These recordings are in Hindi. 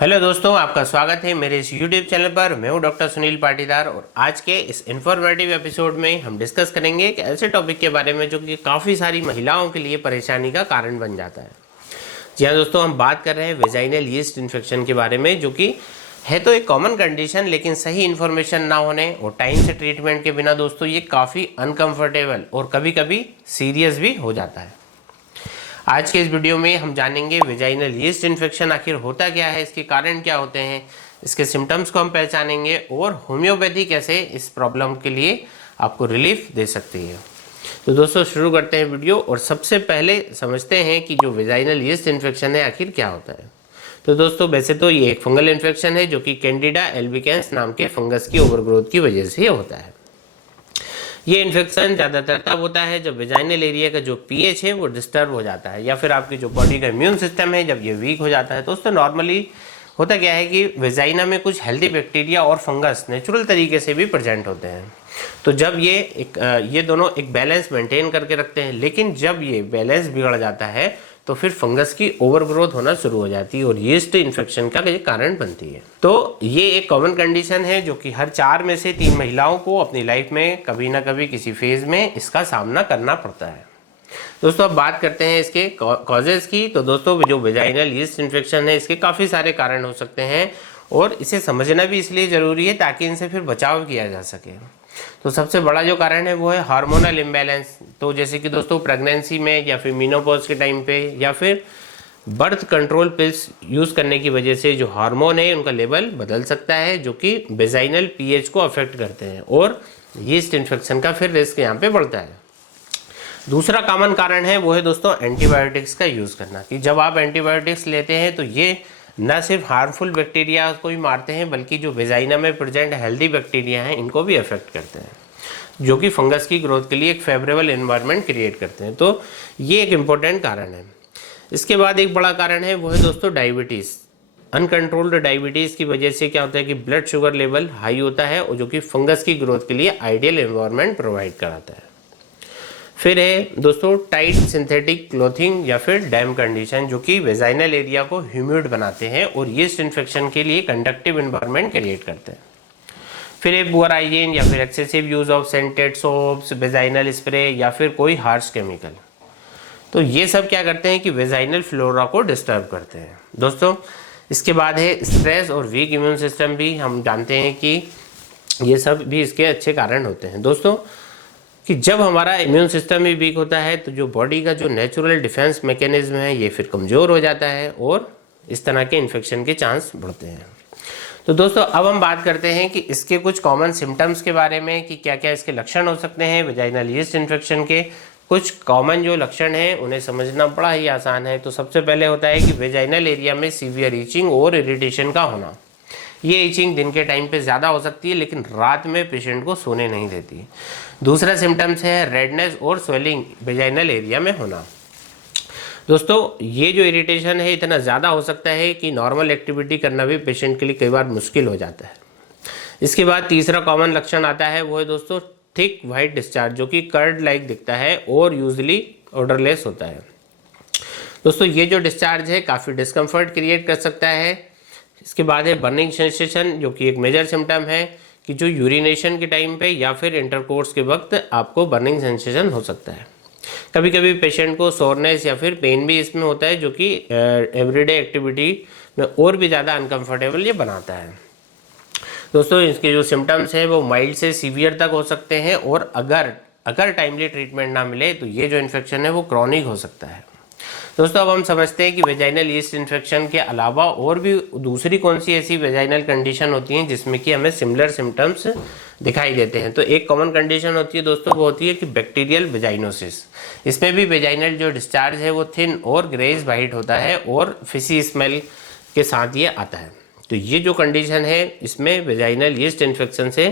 हेलो दोस्तों, आपका स्वागत है मेरे इस YouTube चैनल पर। मैं हूं डॉक्टर सुनील पाटीदार और आज के इस इन्फॉर्मेटिव एपिसोड में हम डिस्कस करेंगे एक ऐसे टॉपिक के बारे में जो कि काफ़ी सारी महिलाओं के लिए परेशानी का कारण बन जाता है। जी हाँ दोस्तों, हम बात कर रहे हैं वेजाइनल यीस्ट इन्फेक्शन के बारे में, जो कि है तो एक कॉमन कंडीशन, लेकिन सही इन्फॉर्मेशन ना होने और टाइम से ट्रीटमेंट के बिना दोस्तों ये काफ़ी अनकम्फर्टेबल और कभी कभी सीरियस भी हो जाता है। आज के इस वीडियो में हम जानेंगे वेजाइनल यीस्ट इन्फेक्शन आखिर होता क्या है, इसके कारण क्या होते हैं, इसके सिम्टम्स को हम पहचानेंगे और होम्योपैथी कैसे इस प्रॉब्लम के लिए आपको रिलीफ दे सकती है। तो दोस्तों शुरू करते हैं वीडियो और सबसे पहले समझते हैं कि जो वेजाइनल यीस्ट इन्फेक्शन है आखिर क्या होता है। तो दोस्तों वैसे तो ये एक फंगल इन्फेक्शन है जो कि कैंडिडा एल्बिकेंस नाम के फंगस की ओवरग्रोथ की वजह से होता है। ये इन्फेक्शन ज़्यादातर तब होता है जब वेजाइनल एरिया का जो पीएच है वो डिस्टर्ब हो जाता है या फिर आपकी जो बॉडी का इम्यून सिस्टम है जब ये वीक हो जाता है। दोस्तों नॉर्मली होता क्या है कि वेजाइना में कुछ हेल्दी बैक्टीरिया और फंगस नेचुरल तरीके से भी प्रेजेंट होते हैं। तो जब ये दोनों एक बैलेंस मेंटेन करके रखते हैं, लेकिन जब ये बैलेंस बिगड़ जाता है तो फिर फंगस की ओवरग्रोथ होना शुरू हो जाती है और यीस्ट इन्फेक्शन का कारण बनती है। तो ये एक कॉमन कंडीशन है जो कि हर 4 में से 3 महिलाओं को अपनी लाइफ में कभी ना कभी किसी फेज में इसका सामना करना पड़ता है। दोस्तों अब बात करते हैं इसके कॉजेज की। तो दोस्तों जो वेजाइनल यीस्ट इन्फेक्शन है इसके काफ़ी सारे कारण हो सकते हैं और इसे समझना भी इसलिए ज़रूरी है ताकि इनसे फिर बचाव किया जा सके। तो सबसे बड़ा जो कारण है वो है हार्मोनल इम्बैलेंस। तो जैसे कि दोस्तों प्रेगनेंसी में या फिर मीनोपॉज के टाइम पे या फिर बर्थ कंट्रोल पिल्स यूज़ करने की वजह से जो हार्मोन है उनका लेवल बदल सकता है, जो कि वेजाइनल पीएच को अफेक्ट करते हैं और यीस्ट इन्फेक्शन का फिर रिस्क यहाँ पे बढ़ता है। दूसरा कॉमन कारण है वो है दोस्तों एंटीबायोटिक्स का यूज़ करना, कि जब आप एंटीबायोटिक्स लेते हैं तो ये न सिर्फ हार्मफुल बैक्टीरिया को भी मारते हैं बल्कि जो वेजाइना में प्रेजेंट हेल्दी बैक्टीरिया हैं इनको भी अफेक्ट करते हैं, जो कि फंगस की ग्रोथ के लिए एक फेवरेबल एनवायरनमेंट क्रिएट करते हैं। तो ये एक इम्पोर्टेंट कारण है। इसके बाद एक बड़ा कारण है वो है दोस्तों डायबिटीज़। अनकंट्रोल्ड डायबिटीज़ की वजह से क्या होता है कि ब्लड शुगर लेवल हाई होता है और जो कि फंगस की ग्रोथ के लिए आइडियल एनवायरनमेंट प्रोवाइड कराता है। फिर है दोस्तों टाइट सिंथेटिक क्लोथिंग या फिर डैम कंडीशन, जो कि वेजाइनल एरिया को ह्यूमिड बनाते हैं और यीस्ट इन्फेक्शन के लिए कंडक्टिव एनवायरनमेंट क्रिएट करते हैं। फिर है पुअर हाइजीन या फिर excessive use of scented soaps, vaginal spray या फिर कोई हार्श केमिकल। तो ये सब क्या करते हैं कि वेजाइनल फ्लोरा को डिस्टर्ब करते हैं। दोस्तों इसके बाद है स्ट्रेस और वीक इम्यून सिस्टम भी। हम जानते हैं कि ये सब भी इसके अच्छे कारण होते हैं दोस्तों, कि जब हमारा इम्यून सिस्टम ही वीक होता है तो जो बॉडी का जो नेचुरल डिफेंस मैकेनिज्म है ये फिर कमज़ोर हो जाता है और इस तरह के इन्फेक्शन के चांस बढ़ते हैं। तो दोस्तों अब हम बात करते हैं कि इसके कुछ कॉमन सिम्टम्स के बारे में, कि क्या क्या इसके लक्षण हो सकते हैं वेजाइनल यीस्ट इन्फेक्शन के। कुछ कॉमन जो लक्षण हैं उन्हें समझना बड़ा ही आसान है। तो सबसे पहले होता है कि वेजाइनल एरिया में सीवियर ईचिंग और इरिटेशन का होना। ये ईचिंग दिन के टाइम पे ज़्यादा हो सकती है लेकिन रात में पेशेंट को सोने नहीं देती। दूसरा सिम्टम्स है रेडनेस और स्वेलिंग वेजाइनल एरिया में होना। दोस्तों ये जो इरिटेशन है इतना ज़्यादा हो सकता है कि नॉर्मल एक्टिविटी करना भी पेशेंट के लिए कई बार मुश्किल हो जाता है। इसके बाद तीसरा कॉमन लक्षण आता है वो है दोस्तों थिक वाइट डिस्चार्ज, जो कि कर्ड लाइक दिखता है और यूजुअली ऑर्डरलेस होता है। दोस्तों ये जो डिस्चार्ज है काफ़ी डिस्कम्फर्ट क्रिएट कर सकता है। इसके बाद है बर्निंग सेंसेशन, जो कि एक मेजर सिम्टम है कि जो यूरिनेशन के टाइम पे या फिर इंटरकोर्स के वक्त आपको बर्निंग सेंसेशन हो सकता है। कभी कभी पेशेंट को सोरनेस या फिर पेन भी इसमें होता है, जो कि एवरीडे एक्टिविटी में और भी ज़्यादा अनकंफर्टेबल ये बनाता है। दोस्तों इसके जो सिम्टम्स हैं वो माइल्ड से सीवियर तक हो सकते हैं और अगर टाइमली ट्रीटमेंट ना मिले तो ये जो इन्फेक्शन है वो क्रॉनिक हो सकता है। दोस्तों अब हम समझते हैं कि वेजाइनल यीस्ट इन्फेक्शन के अलावा और भी दूसरी कौन सी ऐसी वेजाइनल कंडीशन होती हैं जिसमें कि हमें सिमिलर सिम्टम्स दिखाई देते हैं। तो एक कॉमन कंडीशन होती है दोस्तों वो होती है कि बैक्टीरियल वेजाइनोसिस। इसमें भी वेजाइनल जो डिस्चार्ज है वो थिन और ग्रेज वाइट होता है और फिशी स्मेल के साथ ये आता है। तो ये जो कंडीशन है इसमें वेजाइनल यीस्ट इन्फेक्शन से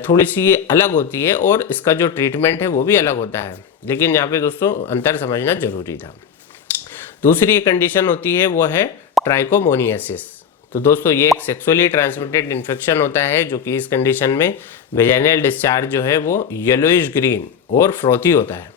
थोड़ी सी ये अलग होती है और इसका जो ट्रीटमेंट है वो भी अलग होता है, लेकिन यहाँ पे दोस्तों अंतर समझना जरूरी था। दूसरी एक कंडीशन होती है वो है ट्राइकोमोनियासिस। तो दोस्तों ये एक सेक्सुअली ट्रांसमिटेड इन्फेक्शन होता है, जो कि इस कंडीशन में वेजाइनल डिस्चार्ज जो है वो येलोइश ग्रीन और फ्रोथी होता है,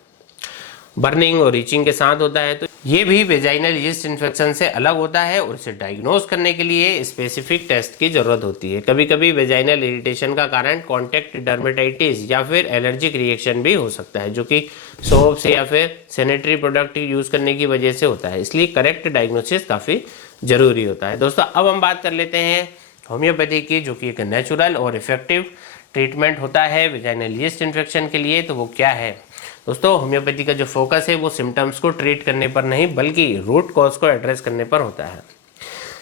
बर्निंग और रीचिंग के साथ होता है। तो ये भी वेजाइनल यीस्ट इन्फेक्शन से अलग होता है और इसे डायग्नोज करने के लिए स्पेसिफिक टेस्ट की ज़रूरत होती है। कभी कभी वेजाइनल इरिटेशन का कारण कॉन्टैक्ट डर्मेटाइटिस या फिर एलर्जिक रिएक्शन भी हो सकता है, जो कि सोप से या फिर सैनिटरी प्रोडक्ट यूज़ करने की वजह से होता है। इसलिए करेक्ट डायग्नोसिस काफ़ी ज़रूरी होता है। दोस्तों अब हम बात कर लेते हैं होम्योपैथी की, जो कि एक नेचुरल और इफेक्टिव ट्रीटमेंट होता है वेजाइनल यीस्ट इन्फेक्शन के लिए। तो वो क्या है दोस्तों? होम्योपैथी का जो फोकस है वो सिम्टम्स को ट्रीट करने पर नहीं बल्कि रूट कॉज को एड्रेस करने पर होता है।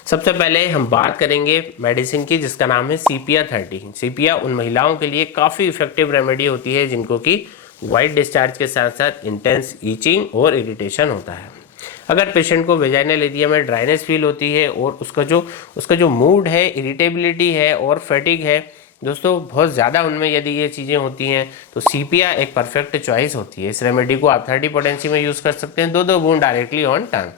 सबसे पहले हम बात करेंगे मेडिसिन की, जिसका नाम है सीपिया 30। सीपिया उन महिलाओं के लिए काफ़ी इफेक्टिव रेमेडी होती है जिनको कि वाइट डिस्चार्ज के साथ साथ इंटेंस ईचिंग और इरिटेशन होता है। अगर पेशेंट को वेजाइनल एरिया में ड्राइनेस फील होती है और उसका जो मूड है, इरिटेबिलिटी है और फैटिग है दोस्तों बहुत ज़्यादा, उनमें यदि ये चीज़ें होती हैं तो सीपिया एक परफेक्ट चॉइस होती है। इस रेमेडी को आप 30 पोटेंसी में यूज़ कर सकते हैं, 2 बूंद डायरेक्टली ऑन टंग।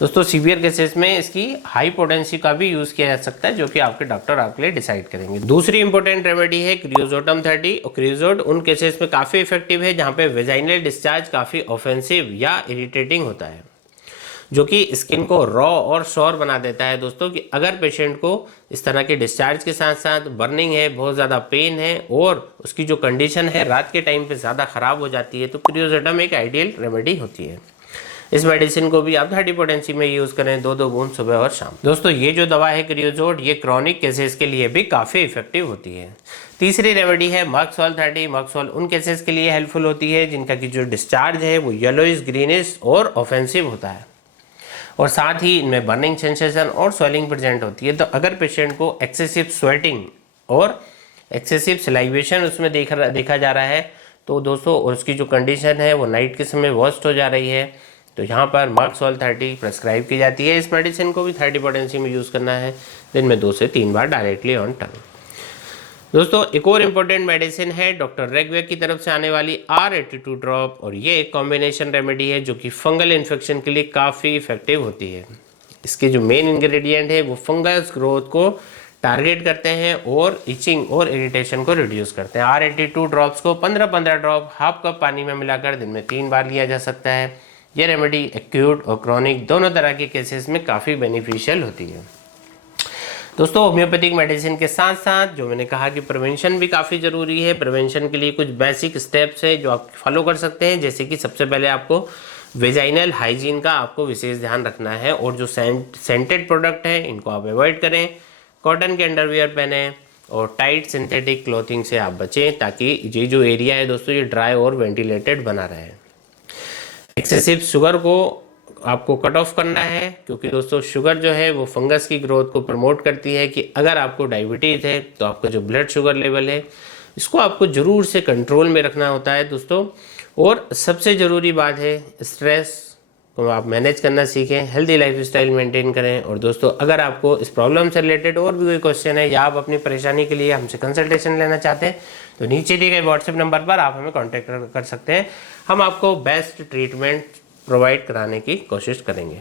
दोस्तों सीवियर केसेस में इसकी हाई पोटेंसी का भी यूज़ किया जा सकता है, जो कि आपके डॉक्टर आपके लिए डिसाइड करेंगे। दूसरी इंपॉर्टेंट रेमेडी है क्रियोजोटम 30। और क्रियोजोट उन केसेस में काफ़ी इफेक्टिव है जहाँ पे वेजाइनल डिस्चार्ज काफ़ी ऑफेंसिव या इरिटेटिंग होता है, जो कि स्किन को रॉ और सॉर बना देता है। दोस्तों कि अगर पेशेंट को इस तरह के डिस्चार्ज के साथ साथ बर्निंग है, बहुत ज़्यादा पेन है और उसकी जो कंडीशन है रात के टाइम पे ज़्यादा ख़राब हो जाती है, तो क्रियोजोटम एक आइडियल रेमेडी होती है। इस मेडिसिन को भी आप 30 पोटेंसी में यूज़ करें, 2 बूंद सुबह और शाम। दोस्तों ये जो दवा है क्रियोजोट, ये क्रॉनिक केसेस के लिए भी काफ़ी इफेक्टिव होती है। तीसरी रेमेडी है मक्सोल 30। मक्सोल उन केसेस के लिए हेल्पफुल होती है जिनका कि जो डिस्चार्ज है वो येलोइश, ग्रीनिश और ऑफेंसिव होता है और साथ ही इनमें बर्निंग सेंसेशन और स्वेलिंग प्रेजेंट होती है। तो अगर पेशेंट को एक्सेसिव स्वेटिंग और एक्सेसिव सलाइवेशन उसमें देखा जा रहा है तो दोस्तों, और उसकी जो कंडीशन है वो नाइट के समय वर्स्ट हो जा रही है, तो यहाँ पर मक्सोल 30 प्रेस्क्राइब की जाती है। इस मेडिसिन को भी 30 पोटेंसी में यूज़ करना है, दिन में 2 से 3 बार डायरेक्टली ऑन टंग। दोस्तों एक और इम्पोर्टेंट मेडिसिन है डॉक्टर रेगवेग की तरफ से आने वाली R82 ड्रॉप, और ये एक कॉम्बिनेशन रेमेडी है जो कि फंगल इन्फेक्शन के लिए काफ़ी इफेक्टिव होती है। इसके जो मेन इंग्रेडिएंट है वो फंगस ग्रोथ को टारगेट करते हैं और इचिंग और इरिटेशन को रिड्यूस करते हैं। R82 ड्रॉप्स को 15-15 ड्रॉप हाफ कप पानी में मिलाकर दिन में 3 बार लिया जा सकता है। यह रेमेडी एक्यूट और क्रॉनिक दोनों तरह के केसेस में काफ़ी बेनिफिशियल होती है। दोस्तों होम्योपैथिक मेडिसिन के साथ साथ जो मैंने कहा कि प्रिवेंशन भी काफ़ी ज़रूरी है। प्रिवेंशन के लिए कुछ बेसिक स्टेप्स है जो आप फॉलो कर सकते हैं, जैसे कि सबसे पहले आपको वेजाइनल हाइजीन का आपको विशेष ध्यान रखना है और जो सेंटेड प्रोडक्ट है इनको आप अवॉइड करें। कॉटन के अंडरवियर पहने और टाइट सिंथेटिक क्लॉथिंग से आप बचें, ताकि ये जो एरिया है दोस्तों ये ड्राई और वेंटिलेटेड बना रहे। एक्सेसिव शुगर को आपको कट ऑफ करना है, क्योंकि दोस्तों शुगर जो है वो फंगस की ग्रोथ को प्रमोट करती है। कि अगर आपको डायबिटीज़ है तो आपका जो ब्लड शुगर लेवल है इसको आपको ज़रूर से कंट्रोल में रखना होता है दोस्तों। और सबसे ज़रूरी बात है स्ट्रेस को आप मैनेज करना सीखें, हेल्दी लाइफस्टाइल मेंटेन करें। और दोस्तों अगर आपको इस प्रॉब्लम से रिलेटेड और भी कोई क्वेश्चन है या आप अपनी परेशानी के लिए हमसे कंसल्टेशन लेना चाहते हैं तो नीचे दिए गए व्हाट्सएप नंबर पर आप हमें कॉन्टैक्ट कर सकते हैं। हम आपको बेस्ट ट्रीटमेंट प्रोवाइड कराने की कोशिश करेंगे।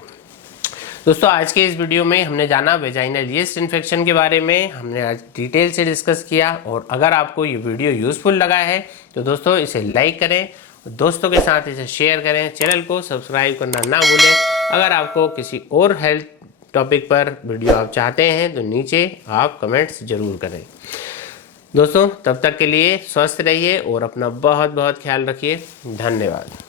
दोस्तों आज के इस वीडियो में हमने जाना वेजाइनल यीस्ट इन्फेक्शन के बारे में, हमने आज डिटेल से डिस्कस किया। और अगर आपको ये वीडियो यूज़फुल लगा है तो दोस्तों इसे लाइक करें, दोस्तों के साथ इसे शेयर करें, चैनल को सब्सक्राइब करना ना भूलें। अगर आपको किसी और हेल्थ टॉपिक पर वीडियो आप चाहते हैं तो नीचे आप कमेंट्स जरूर करें। दोस्तों तब तक के लिए स्वस्थ रहिए और अपना बहुत बहुत ख्याल रखिए। धन्यवाद।